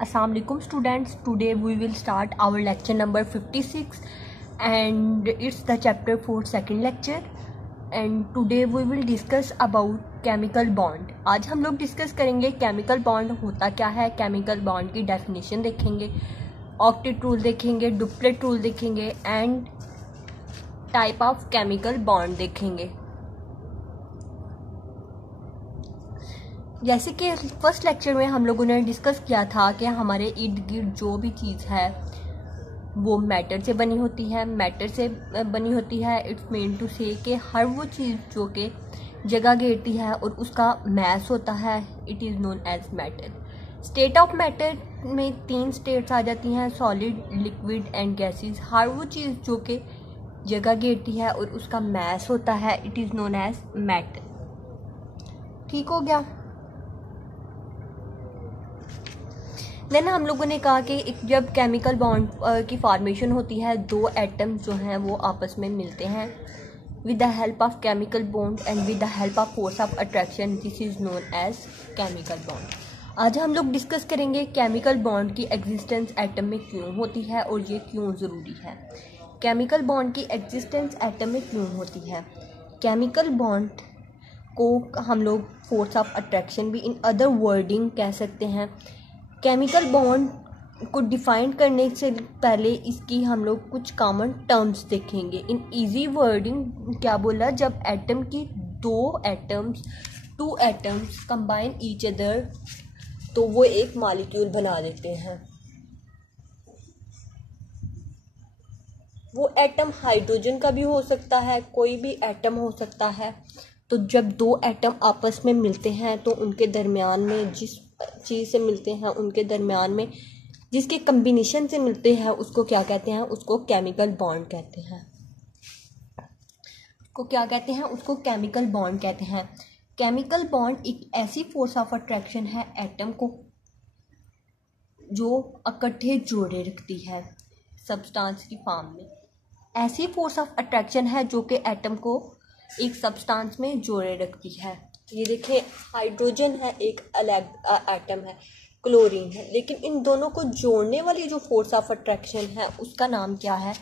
Assalamualaikum students. Today we will start our lecture number 56 and it's the chapter 4 second lecture and today we will discuss about chemical bond. आज हम लोग discuss करेंगे chemical bond होता क्या है, chemical bond की definition देखेंगे, octet rule देखेंगे, duplet rule देखेंगे and type of chemical bond देखेंगे. जैसे कि फर्स्ट लेक्चर में हम लोगों ने डिस्कस किया था कि हमारे इर्द गिर्द जो भी चीज़ है वो मैटर से बनी होती है. इट्स मीन टू से कि हर वो चीज़ जो कि जगह घेरती है और उसका मैस होता है, it is known as matter. State of matter में 3 स्टेट्स आ जाती हैं, सॉलिड, लिक्विड एंड गैसेस. हर वो चीज़ जो कि जगह घेरती है और उसका मैस होता है, it is known as matter. ठीक हो गया. देन हम लोगों ने कहा कि जब केमिकल बॉन्ड की फॉर्मेशन होती है, 2 एटम्स जो हैं वो आपस में मिलते हैं with the help of chemical bond and with the help of force of attraction. This is known as chemical bond. आज हम लोग डिस्कस करेंगे केमिकल बॉन्ड की एग्जिस्टेंस एटम में क्यों होती है और ये क्यों ज़रूरी है. केमिकल बॉन्ड की एग्जिस्टेंस एटम में क्यों होती है. केमिकल बॉन्ड को हम लोग फोर्स ऑफ अट्रैक्शन भी इन अदर वर्डिंग कह सकते हैं. केमिकल बॉन्ड को डिफाइन करने से पहले इसकी हम लोग कुछ कॉमन टर्म्स देखेंगे. इन इजी वर्डिंग क्या बोला, जब एटम की 2 एटम्स कंबाइन ईच अदर तो वो एक मॉलिक्यूल बना देते हैं. वो एटम हाइड्रोजन का भी हो सकता है, कोई भी एटम हो सकता है. तो जब 2 एटम आपस में मिलते हैं तो उनके दरमियान में जिस चीज़ से मिलते हैं, उनके दरमियान में जिसके कम्बिनेशन से मिलते हैं, उसको क्या कहते हैं, उसको केमिकल बॉन्ड कहते हैं. उसको क्या कहते हैं, उसको केमिकल बॉन्ड कहते हैं. केमिकल बॉन्ड एक ऐसी फोर्स ऑफ अट्रैक्शन है एटम को जो इकट्ठे जोड़े रखती है सब्सटेंस की फॉर्म में. ऐसी फोर्स ऑफ अट्रैक्शन है जो कि एटम को एक सब्सटेंस में जोड़े रखती है. ये देखिए, हाइड्रोजन है, एक अलग एटम है, क्लोरीन है, लेकिन इन दोनों को जोड़ने वाली जो फोर्स ऑफ अट्रैक्शन है उसका नाम क्या है,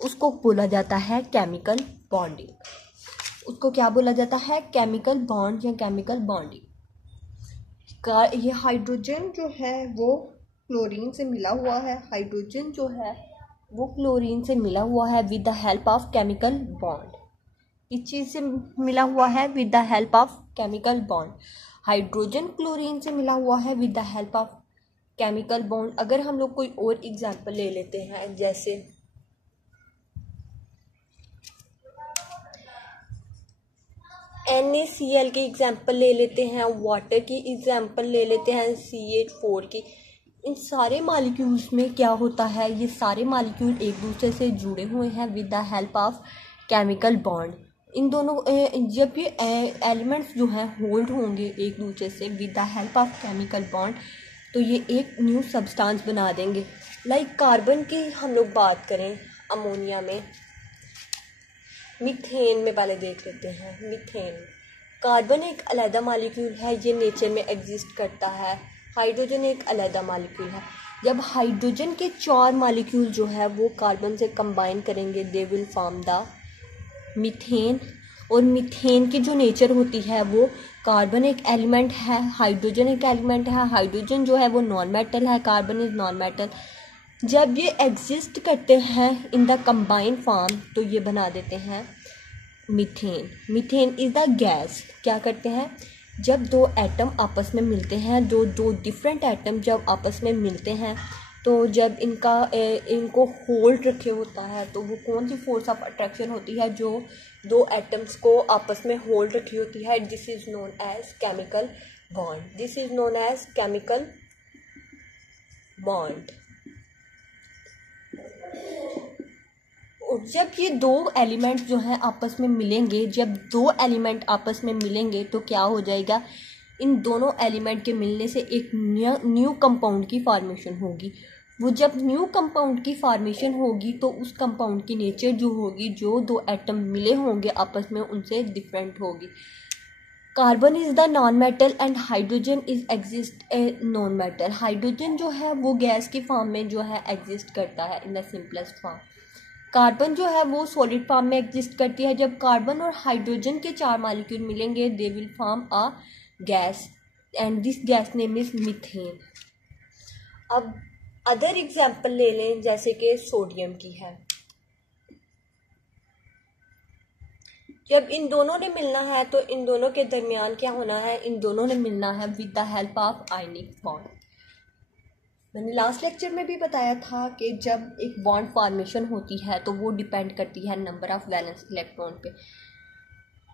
उसको बोला जाता है केमिकल बॉन्डिंग. उसको क्या बोला जाता है, केमिकल बॉन्ड या केमिकल बॉन्डिंग. ये हाइड्रोजन जो है वो क्लोरीन से मिला हुआ है, हाइड्रोजन जो है वो क्लोरीन से मिला हुआ है with the help of chemical bond. इस चीज़ से मिला हुआ है with the help of chemical bond. Hydrogen chlorine से मिला हुआ है with the help of chemical bond. अगर हम लोग कोई और एग्जांपल ले लेते हैं, जैसे NaCl की एग्जांपल ले लेते हैं, वाटर की एग्जांपल ले लेते हैं, CH4 की. इन सारे मॉलिक्यूल्स में क्या होता है, ये सारे मॉलिक्यूल एक दूसरे से जुड़े हुए हैं with the help of chemical bond. इन दोनों जब ये एलिमेंट्स जो हैं होल्ड होंगे एक दूसरे से with the help of chemical bond तो ये एक न्यू सब्सटेंस बना देंगे. लाइक कार्बन की हम लोग बात करें, अमोनिया में, मीथेन में पहले देख लेते हैं. मीथेन, कार्बन एक अलग मॉलिक्यूल है, ये नेचर में एग्जिस्ट करता है. हाइड्रोजन एक अलग मॉलिक्यूल है. जब हाइड्रोजन के 4 मॉलिक्यूल जो है वो कार्बन से कंबाइन करेंगे, they will form the methane. और मीथेन की जो नेचर होती है वो कार्बन एक एलिमेंट है, हाइड्रोजन एक एलिमेंट है. हाइड्रोजन जो है वो नॉन मेटल है, कार्बन इज नॉन मेटल. जब ये एग्जिस्ट करते हैं इन द कंबाइंड फॉर्म तो ये बना देते हैं methane. Methane is the gas. क्या करते हैं, जब 2 एटम आपस में मिलते हैं, दो डिफरेंट एटम जब आपस में मिलते हैं तो जब इनको होल्ड रखे होता है तो वो कौन सी फोर्स ऑफ अट्रैक्शन होती है जो 2 एटम्स को आपस में होल्ड रखी होती है. This is known as chemical bond. This is known as chemical bond. जब ये 2 एलिमेंट जो हैं आपस में मिलेंगे, जब 2 एलिमेंट आपस में मिलेंगे तो क्या हो जाएगा, इन दोनों एलिमेंट के मिलने से एक न्यू कंपाउंड की फॉर्मेशन होगी. वो जब न्यू कंपाउंड की फॉर्मेशन होगी तो उस कंपाउंड की नेचर जो होगी, जो 2 एटम मिले होंगे आपस में, उनसे डिफरेंट होगी. Carbon is the non metal and hydrogen is exist a non metal. Hydrogen जो है वो गैस की फॉर्म में जो है एग्जिस्ट करता है in the simplest form. Carbon जो है वो सॉलिड फॉर्म में एग्जिस्ट करती है। जब कार्बन और हाइड्रोजन के 4 मॉलिक्यूल मिलेंगे they will form a gas and this gas name is methane. अब अदर एग्जाम्पल ले लें जैसे कि सोडियम की है। जब इन दोनों ने मिलना है तो इन दोनों के दरमियान क्या होना है, इन दोनों ने मिलना है with the help of ionic bond. मैंने लास्ट लेक्चर में भी बताया था कि जब एक बॉन्ड फॉर्मेशन होती है तो वो डिपेंड करती है नंबर ऑफ वैलेंस इलेक्ट्रॉन पे।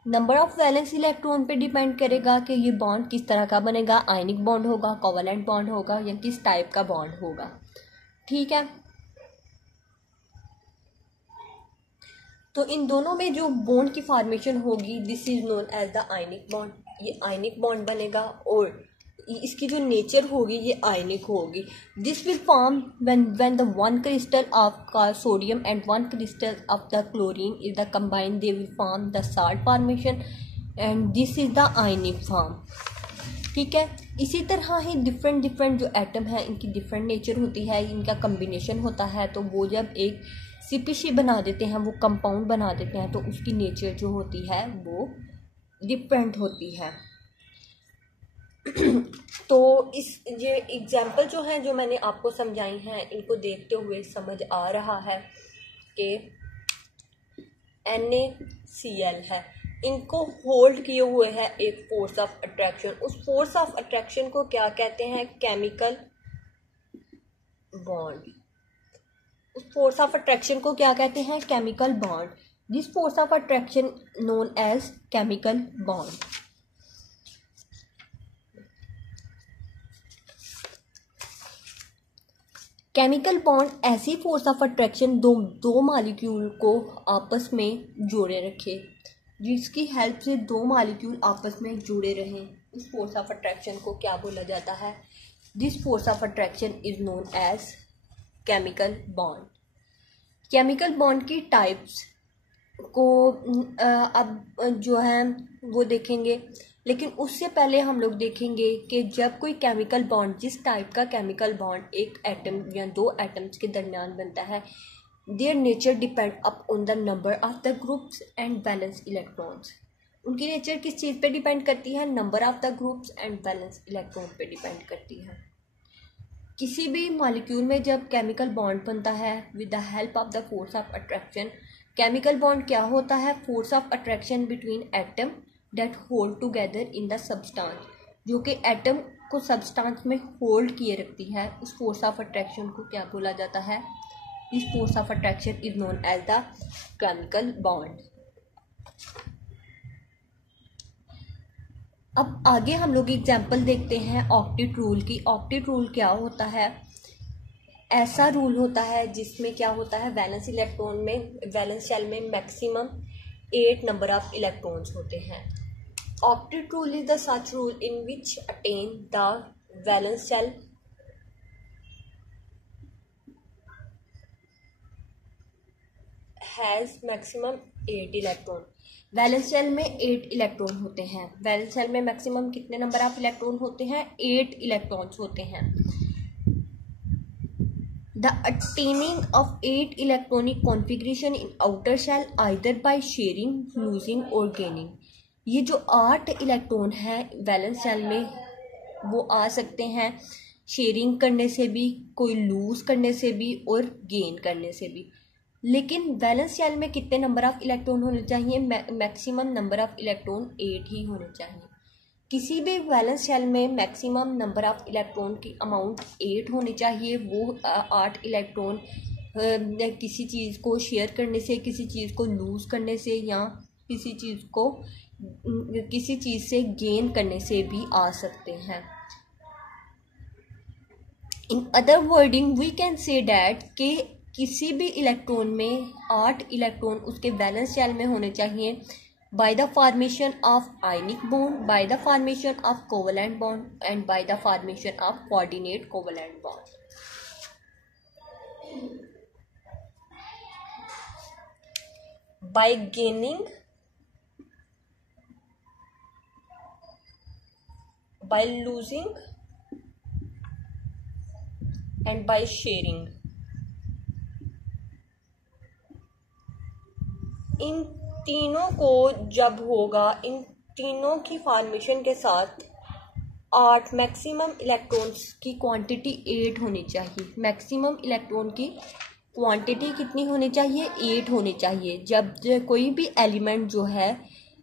नंबर ऑफ वैलेंस इलेक्ट्रॉन पे डिपेंड करेगा कि ये बॉन्ड किस तरह का बनेगा, आयनिक बॉन्ड होगा, कोवेलेंट बॉन्ड होगा या किस टाइप का बॉन्ड होगा। ठीक है, तो इन दोनों में जो बॉन्ड की फॉर्मेशन होगी this is known as the ionic bond. ये आयनिक बॉन्ड बनेगा और इसकी जो नेचर होगी ये आयनिक होगी। This will form when the one crystal of sodium and one crystal of the chlorine is the combined they will form the salt formation and this is the ionic form. ठीक है, इसी तरह ही different जो atom है इनकी different nature होती है, इनका कम्बिनेशन होता है तो वो जब एक सीपीसी बना देते हैं, वो कंपाउंड बना देते हैं तो उसकी नेचर जो होती है वो डिफरेंट होती है। तो इस ये एग्जाम्पल जो हैं जो मैंने आपको समझाई हैं इनको देखते हुए समझ आ रहा है कि NaCl है, इनको होल्ड किए हुए है एक फोर्स ऑफ अट्रैक्शन। उस फोर्स ऑफ अट्रैक्शन को क्या कहते हैं, केमिकल बॉन्ड। उस फोर्स ऑफ अट्रैक्शन को क्या कहते हैं, chemical bond. This force of attraction known as chemical bond. Chemical bond ऐसी फोर्स ऑफ अट्रैक्शन दो मॉलिक्यूल को आपस में जोड़े रखे, जिसकी हेल्प से दो मॉलिक्यूल आपस में जुड़े रहें। इस फोर्स ऑफ अट्रैक्शन को क्या बोला जाता है, this force of attraction is known as chemical bond. Chemical bond की टाइप्स को अब जो है वो देखेंगे, लेकिन उससे पहले हम लोग देखेंगे कि जब कोई केमिकल बॉन्ड, जिस टाइप का केमिकल बॉन्ड एक एटम या दो एटम्स के दरमियान बनता है, their nature depend up on the number of the groups and valence electrons. उनकी नेचर किस चीज़ पे डिपेंड करती है, number of the groups and valence electron पे डिपेंड करती है। किसी भी मॉलिक्यूल में जब केमिकल बॉन्ड बनता है with the help of the force of attraction, chemical bond क्या होता है, force of attraction between atom that hold together in the substance, जो कि एटम को सब्सटेंस में होल्ड किए रखती है। उस फोर्स ऑफ अट्रैक्शन को क्या बोला जाता है, this force of attraction is known as the chemical bond. अब आगे हम लोग एग्जाम्पल देखते हैं ऑक्टेट रूल की। ऑक्टेट रूल क्या होता है, ऐसा रूल होता है जिसमें क्या होता है, वैलेंस इलेक्ट्रॉन में, वैलेंस शेल में मैक्सिमम 8 नंबर ऑफ इलेक्ट्रॉन्स होते हैं। Octet rule is the such rule in which attain the valence shell has maximum 8 electron. Valence shell में 8 इलेक्ट्रॉन होते हैं। वैलेंस शेल में मैक्सिमम कितने नंबर ऑफ इलेक्ट्रॉन होते हैं, 8 इलेक्ट्रॉन्स होते हैं। The attaining of 8 electronic configuration in outer shell either by sharing, losing or gaining। ये जो 8 इलेक्ट्रॉन है वैलेंस शेल में वो आ सकते हैं शेयरिंग करने से भी, कोई लूज करने से भी और गेन करने से भी। लेकिन वैलेंस शेल में कितने नंबर ऑफ इलेक्ट्रॉन होने चाहिए, मैक्सिमम नंबर ऑफ इलेक्ट्रॉन 8 ही होने चाहिए। किसी भी वैलेंस शेल में मैक्सिमम नंबर ऑफ इलेक्ट्रॉन की अमाउंट 8 होनी चाहिए। वो 8 इलेक्ट्रॉन किसी चीज़ को शेयर करने से, किसी चीज़ को लूज़ करने से या किसी चीज़ से गेन करने से भी आ सकते हैं। In other wording we can say that कि किसी भी इलेक्ट्रॉन में 8 इलेक्ट्रॉन उसके वैलेंस शेल में होने चाहिए by the formation of ionic bond, by the formation of covalent bond and by the formation of coordinate covalent bond। by gaining by losing and by sharing। इन तीनों को जब होगा, इन तीनों की फॉर्मेशन के साथ 8 मैक्सिमम इलेक्ट्रॉन्स की क्वांटिटी 8 होनी चाहिए। मैक्सिमम इलेक्ट्रॉन की क्वांटिटी कितनी होनी चाहिए? 8 होनी चाहिए। जब कोई भी एलिमेंट जो है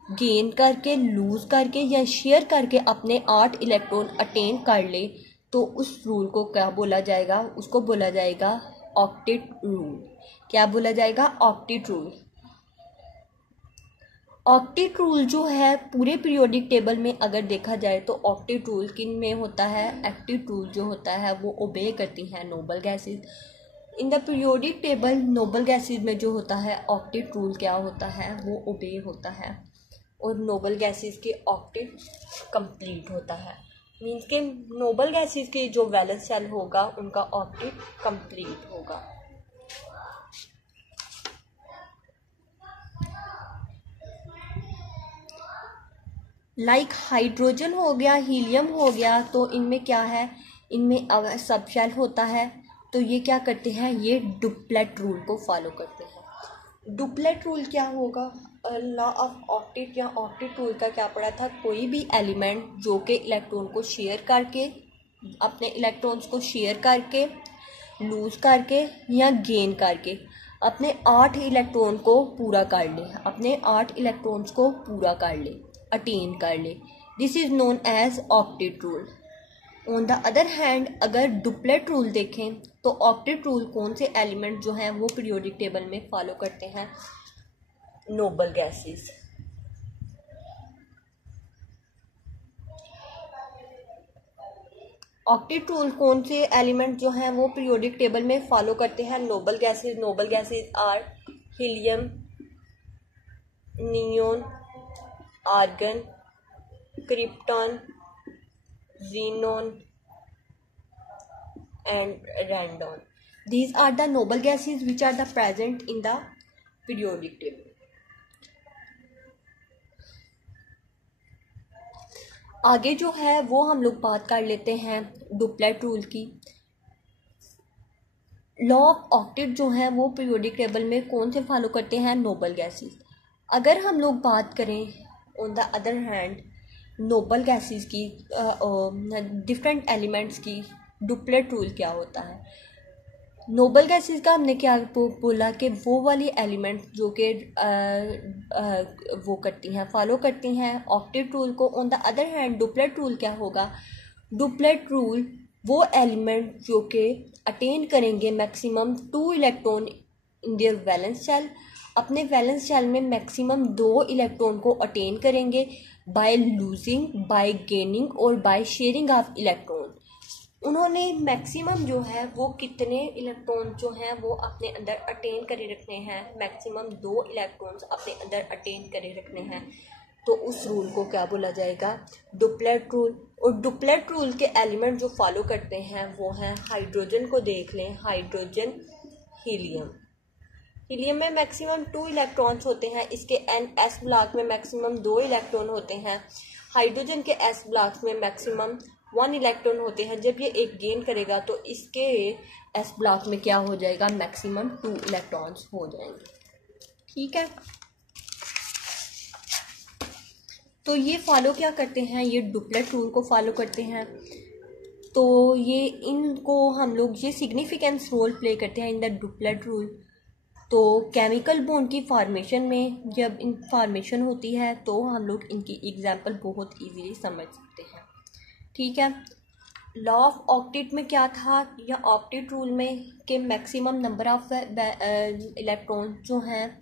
गेन करके, लूज करके या शेयर करके अपने 8 इलेक्ट्रॉन अटेन कर ले, तो उस रूल को क्या बोला जाएगा? उसको बोला जाएगा ऑक्टेट रूल। क्या बोला जाएगा? Octet rule. ऑक्टेट रूल जो है पूरे पीरियोडिक टेबल में अगर देखा जाए तो ऑक्टेट रूल किन में होता है? एक्टिव रूल जो होता है वो ओबे करती हैं noble gases. In the periodic table noble gases में जो होता है ऑक्टेट रूल क्या होता है? वो ओबे होता है, और नोबल गैसेज के ऑक्टेट कंप्लीट होता है। मीन्स के नोबल गैसेज के जो वैलेंस शेल होगा उनका ऑक्टेट कंप्लीट होगा। लाइक हाइड्रोजन हो गया, हीलियम हो गया, तो इनमें क्या है? इनमें सब शेल होता है, तो ये क्या करते हैं? ये डुप्लेट रूल को फॉलो करते हैं। डुप्लेट रूल क्या होगा? लॉ ऑफ ऑक्टेट या ऑक्टेट रूल का क्या पढ़ा था? कोई भी एलिमेंट जो कि इलेक्ट्रॉन को शेयर करके, अपने इलेक्ट्रॉन्स को शेयर करके, लूज करके या गेन करके अपने 8 इलेक्ट्रॉन को पूरा कर ले, अपने 8 इलेक्ट्रॉन्स को पूरा कर ले, अटेन कर ले, this is known as octet rule. On the other hand अगर डुप्लेट रूल देखें तो ऑक्टेट रूल कौन से एलिमेंट जो हैं वो पीरियोडिक टेबल में फॉलो करते हैं? Noble gases. ऑक्टेट रूल कौन से एलिमेंट जो हैं वो पीरियोडिक टेबल में फॉलो करते हैं? Noble gases. Noble gases are helium, neon, argon, krypton, xenon and radon. These are the noble gases which are the present in the periodic table. आगे जो है वो हम लोग बात कर लेते हैं डुप्लेट रूल की। लॉ ऑफ ऑक्टेट जो है वो पीरियोडिक टेबल में कौन से फॉलो करते हैं? Noble gases. अगर हम लोग बात करें on the other hand Nobel gases की, डिफरेंट एलिमेंट्स की डुप्लेट रूल क्या होता है? नोबल गैसेस का हमने क्या बोला कि वो वाली एलिमेंट जो कि वो करती हैं, फॉलो करती हैं ऑक्टेट रूल को। On the other hand duplet rule क्या होगा? डुप्लेट रूल वो एलिमेंट जो कि अटेन करेंगे maximum 2 electron in their valence shell, अपने वैलेंस शेल में मैक्सिमम 2 इलेक्ट्रॉन को अटेन करेंगे बाय लूजिंग, बाय गेनिंग और बाय शेयरिंग ऑफ इलेक्ट्रॉन। उन्होंने मैक्सिमम जो है वो कितने इलेक्ट्रॉन जो हैं वो अपने अंदर अटेन करे रखने हैं? मैक्सिमम 2 इलेक्ट्रॉन्स अपने अंदर अटेन करे रखने हैं, तो उस रूल को क्या बोला जाएगा? Duplet rule. और डुप्लेट रूल के एलिमेंट जो फॉलो करते हैं वो हैं, हाइड्रोजन को देख लें, हाइड्रोजन, हीलियम। हीलियम में मैक्सिमम 2 इलेक्ट्रॉन्स होते हैं, इसके एस ब्लॉक में मैक्सिमम 2 इलेक्ट्रॉन होते हैं। हाइड्रोजन के एस ब्लॉक्स में मैक्सिमम 1 इलेक्ट्रॉन होते हैं। जब ये एक गेन करेगा तो इसके एस ब्लॉक में क्या हो जाएगा? मैक्सिमम 2 इलेक्ट्रॉन्स हो जाएंगे। ठीक है, तो ये फॉलो क्या करते हैं? ये डुप्लेट रूल को फॉलो करते हैं। तो ये इनको हम लोग, ये सिग्निफिकेंस रोल प्ले करते हैं इन द डुप्लेट रूल। तो केमिकल बॉन्ड की फॉर्मेशन में जब इन फॉर्मेशन होती है तो हम लोग इनकी एग्जांपल बहुत इजीली समझ सकते हैं। ठीक है, लॉ ऑफ ऑक्टेट में क्या था, या ऑक्टेट रूल में कि मैक्सिमम नंबर ऑफ इलेक्ट्रॉन जो हैं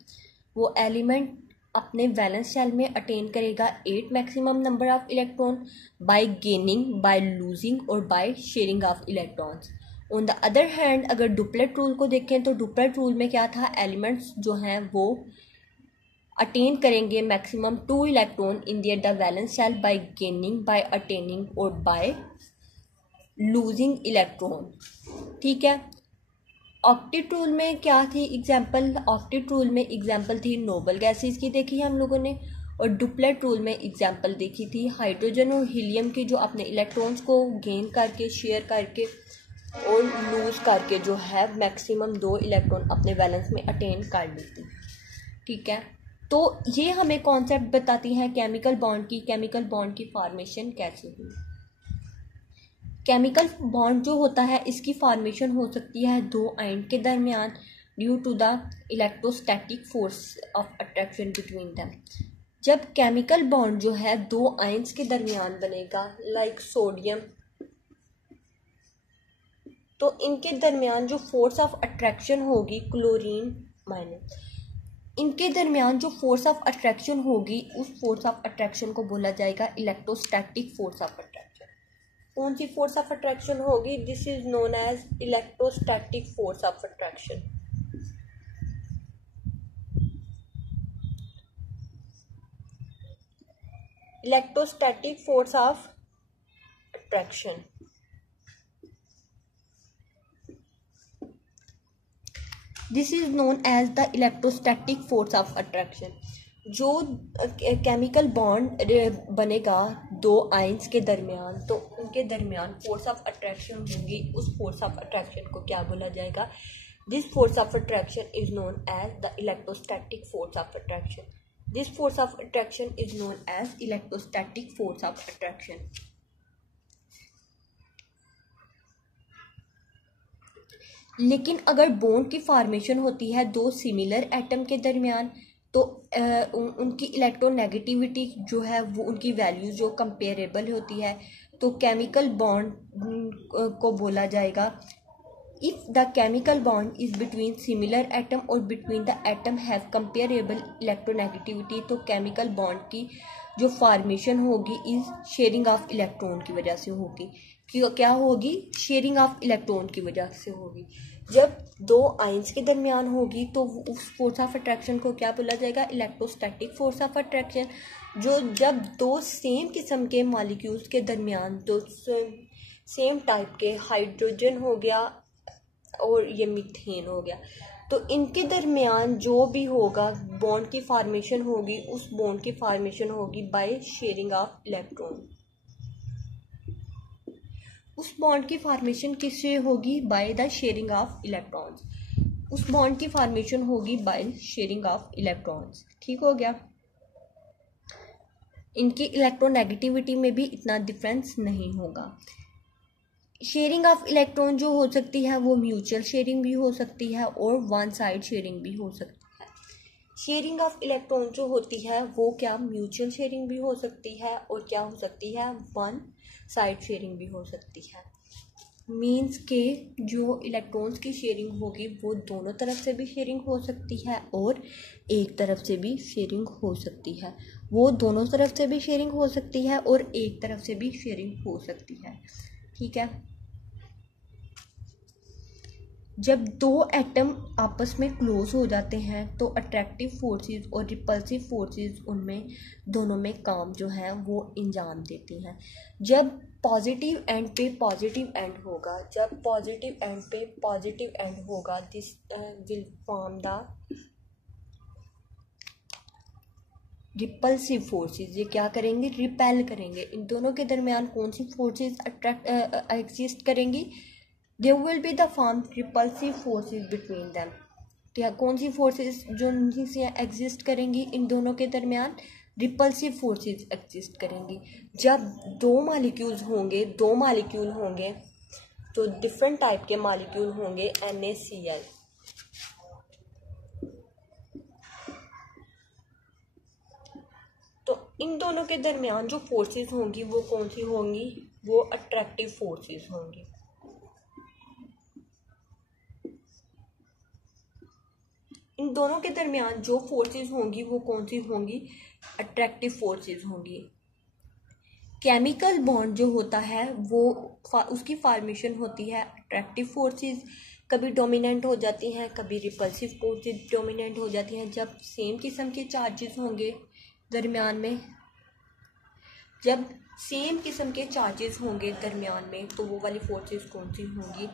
वो एलिमेंट अपने वैलेंस शेल में अटेन करेगा 8 maximum number of electron by gaining, by losing और by sharing of electrons. On the other hand अगर डुप्लेट रूल को देखें तो डुप्लेट रूल में क्या था? एलिमेंट्स जो हैं वो अटेन करेंगे maximum 2 electron in their the valence shell by gaining, by attaining और बाय लूजिंग इलेक्ट्रॉन। ठीक है, ऑक्टेट रूल में क्या थी एग्जाम्पल? ऑक्टेट रूल में एग्जाम्पल थी नोबल गैसेस की, देखी हम लोगों ने। और डुप्लेट रूल में एग्जांपल देखी थी, हाइड्रोजन और हीलियम के जो अपने इलेक्ट्रॉन्स को गेन करके, शेयर करके और लूज करके जो है मैक्सिमम 2 इलेक्ट्रॉन अपने बैलेंस में अटेन कर लेती है। ठीक है, तो ये हमें कॉन्सेप्ट बताती है केमिकल बॉन्ड की फॉर्मेशन कैसे हुई। केमिकल बॉन्ड जो होता है इसकी फॉर्मेशन हो सकती है 2 आयन के दरमियान due to the electrostatic force of attraction between them. जब केमिकल बॉन्ड जो है 2 आयन्स के दरमियान बनेगा लाइक सोडियम, तो इनके दरमियान जो फोर्स ऑफ अट्रैक्शन होगी क्लोरीन माइनस, इनके दरमियान जो फोर्स ऑफ अट्रैक्शन होगी उस फोर्स ऑफ अट्रैक्शन को बोला जाएगा इलेक्ट्रोस्टैटिक फोर्स ऑफ अट्रैक्शन। कौन सी फोर्स ऑफ अट्रैक्शन होगी? This is known as electrostatic force of attraction. Electrostatic force of attraction. This is known as the electrostatic force of attraction. जो chemical bond बनेगा 2 ions के दरमियान, तो उनके दरमियान फोर्स ऑफ अट्रैक्शन होगी, उस फोर्स ऑफ अट्रैक्शन को क्या बोला जाएगा? This force of attraction is known as the electrostatic force of attraction. This force of attraction is known as electrostatic force of attraction. लेकिन अगर बॉन्ड की फॉर्मेशन होती है 2 सिमिलर एटम के दरमियान, तो उनकी इलेक्ट्रोनेगेटिविटी जो है वो उनकी वैल्यू जो कंपेरेबल होती है, तो केमिकल बॉन्ड को बोला जाएगा if the chemical bond is between similar atom और between the atom have comparable electronegativity, तो केमिकल बॉन्ड की जो फॉर्मेशन होगी इज शेयरिंग ऑफ इलेक्ट्रॉन की वजह से होगी। क्या होगी? शेयरिंग ऑफ इलेक्ट्रॉन की वजह से होगी। जब 2 आयन्स के दरमियान होगी तो उस फोर्स ऑफ अट्रैक्शन को क्या बोला जाएगा? Electrostatic force of attraction. जो जब 2 सेम किस्म के मॉलिक्यूल्स के दरमियान, तो सेम टाइप के, हाइड्रोजन हो गया और ये मीथेन हो गया, तो इनके दरमियान जो भी होगा बॉन्ड की फॉर्मेशन होगी, उस बॉन्ड की फॉर्मेशन होगी बाय शेयरिंग ऑफ इलेक्ट्रॉन। उस बॉन्ड की फॉर्मेशन किससे होगी? By the sharing of electrons. उस बॉन्ड की फॉर्मेशन होगी बाय शेयरिंग ऑफ इलेक्ट्रॉन्स। ठीक हो गया। इनकी इलेक्ट्रोनेगेटिविटी में भी इतना डिफरेंस नहीं होगा। शेयरिंग ऑफ इलेक्ट्रॉन जो हो सकती है वो म्यूचुअल शेयरिंग भी हो सकती है और वन साइड शेयरिंग भी हो सकती है। शेयरिंग ऑफ इलेक्ट्रॉन जो होती है वो क्या म्यूचुअल शेयरिंग भी हो सकती है और क्या हो सकती है? वन साइड शेयरिंग भी हो सकती है। मीन्स के जो इलेक्ट्रॉन्स की शेयरिंग होगी वो दोनों तरफ से भी शेयरिंग हो सकती है और एक तरफ से भी शेयरिंग हो सकती है। वो दोनों तरफ से भी शेयरिंग हो सकती है और एक तरफ से भी शेयरिंग हो सकती है। ठीक है। जब 2 एटम आपस में क्लोज हो जाते हैं तो अट्रैक्टिव फोर्सेस और रिपल्सिव फोर्सेस उनमें दोनों में काम जो है वो अंजाम देती हैं। जब पॉजिटिव एंड पे पॉजिटिव एंड होगा, जब पॉजिटिव एंड पे पॉजिटिव एंड होगा, this will form the repulsive forces. ये क्या करेंगे? रिपेल करेंगे। इन दोनों के दरमियान कौन सी फोर्सेस एग्जिस्ट करेंगी? There will be the form repulsive forces between them। तो कौन सी फोर्सेस जो से एग्जिस्ट करेंगी इन दोनों के दरमियान? रिपल्सिव फोर्सेस एग्जिस्ट करेंगी। जब 2 मॉलिक्यूल होंगे तो डिफरेंट टाइप के मॉलिक्यूल होंगे NaCl। तो इन दोनों के दरमियान जो फोर्सेस होंगी वो कौन सी होंगी? वो अट्रैक्टिव फोर्सेस होंगी। इन दोनों के दरमियान जो फोर्सेस होंगी वो कौन सी होंगी? अट्रैक्टिव फोर्सेस होंगी। केमिकल बॉन्ड जो होता है वो उसकी फॉर्मेशन होती है अट्रैक्टिव फोर्सेस, कभी डोमिनेंट हो जाती हैं, कभी रिपल्सिव फोर्सेस डोमिनेंट हो जाती हैं। जब सेम किस्म के चार्जेस होंगे दरमियान में, जब सेम किस्म के चार्जेस होंगे दरमियान में, तो वो वाली फोर्सेस कौन सी होंगी?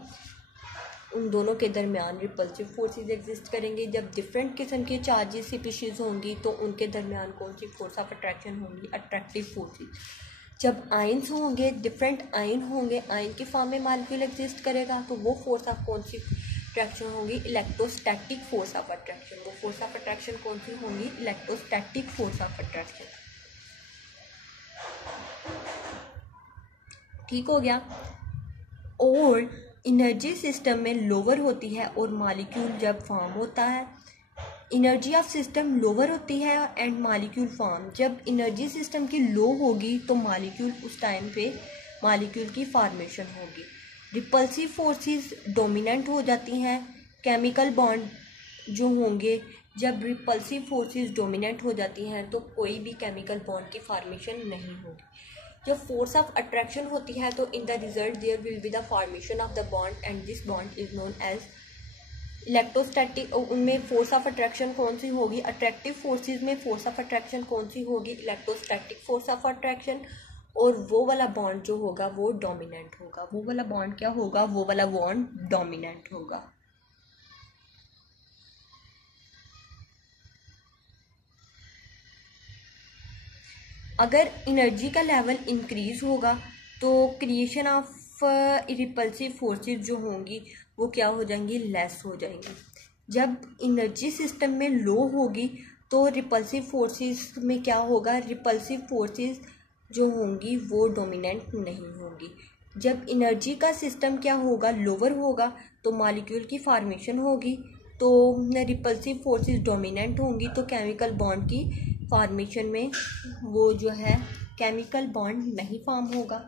उन दोनों के दरमियान रिपल्सिव फोर्सेस एग्जिस्ट करेंगे। जब डिफरेंट किस्म के चार्जेस स्पीशीज होंगी तो उनके दरमियान कौन सी फोर्स ऑफ अट्रैक्शन होंगी? Attractive forces. जब आयंस होंगे, डिफरेंट आयन होंगे, आयन की फॉर्म में मॉलिक्यूल एग्जिस्ट करेगा तो वो फोर्स ऑफ कौन सी अट्रैक्शन होगी? Electrostatic force of attraction. वो फोर्स ऑफ अट्रैक्शन कौन सी होंगी? Electrostatic force of attraction. ठीक हो गया। और एनर्जी सिस्टम में लोअर होती है और मॉलिक्यूल जब फॉर्म होता है, एनर्जी ऑफ सिस्टम लोअर होती है एंड मॉलिक्यूल फॉर्म। जब एनर्जी सिस्टम की लो होगी तो मॉलिक्यूल उस टाइम पे मॉलिक्यूल की फॉर्मेशन होगी। रिपल्सिव फोर्सेस डोमिनेंट हो जाती हैं। केमिकल बॉन्ड जो होंगे, जब रिपल्सिव फोर्सेस डोमिनेंट हो जाती हैं तो कोई भी केमिकल बॉन्ड की फॉर्मेशन नहीं होगी। जब फोर्स ऑफ अट्रैक्शन होती है तो in the result there will be the formation of the bond and this bond is known as electrostatic. उनमें फोर्स ऑफ अट्रैक्शन कौन सी होगी? अट्रैक्टिव फोर्सेस में फोर्स ऑफ अट्रैक्शन कौन सी होगी? Electrostatic force of attraction. और वो वाला बॉन्ड जो होगा वो डोमिनेंट होगा। वो वाला बॉन्ड क्या होगा? वो वाला बॉन्ड डोमिनेंट होगा। अगर एनर्जी का लेवल इंक्रीज होगा तो क्रिएशन ऑफ रिपल्सिव फोर्सेस जो होंगी वो क्या हो जाएंगी? लेस हो जाएंगी। जब एनर्जी सिस्टम में लो होगी तो रिपल्सिव फोर्सेस में क्या होगा? रिपल्सिव फोर्सेस जो होंगी वो डोमिनेंट नहीं होंगी। जब एनर्जी का सिस्टम क्या होगा? लोअर होगा तो मॉलिक्यूल की फॉर्मेशन होगी, तो रिपल्सिव फोर्सेस डोमिनेंट होंगी तो केमिकल बॉन्ड की फॉर्मेशन में वो जो है केमिकल बॉन्ड नहीं फॉर्म होगा।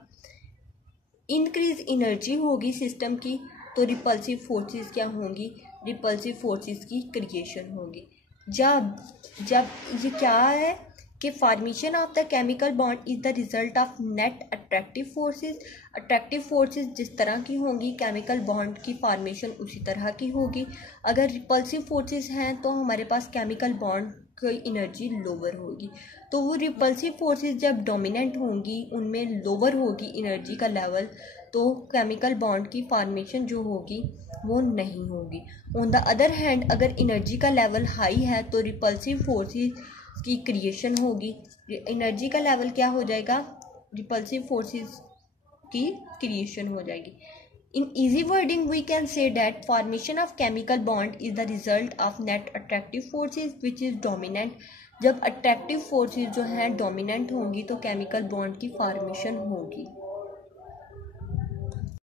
इंक्रीज एनर्जी होगी सिस्टम की तो रिपल्सिव फोर्सेस क्या होंगी? रिपल्सिव फोर्सेस की क्रिएशन होगी। जब ये क्या है कि formation of the chemical bond is the result of net attractive forces. Attractive forces जिस तरह की होंगी केमिकल बॉन्ड की फॉर्मेशन उसी तरह की होगी। अगर रिपल्सिव फोर्सेस हैं तो हमारे पास केमिकल बॉन्ड की एनर्जी लोअर होगी, तो वो रिपल्सिव फोर्सेस जब डोमिनेंट होंगी उनमें लोअर होगी एनर्जी का लेवल, तो केमिकल बॉन्ड की फॉर्मेशन जो होगी वो नहीं होगी। ऑन द अदर हैंड अगर एनर्जी का लेवल हाई है तो रिपल्सिव फोर्सेस की क्रिएशन होगी। एनर्जी का लेवल क्या हो जाएगा? रिपल्सिव फोर्सेस की क्रिएशन हो जाएगी। In easy wording, we can say that formation of chemical bond is the result of net attractive forces which is dominant. जब attractive forces जो हैं dominant होंगी तो chemical bond की formation होगी।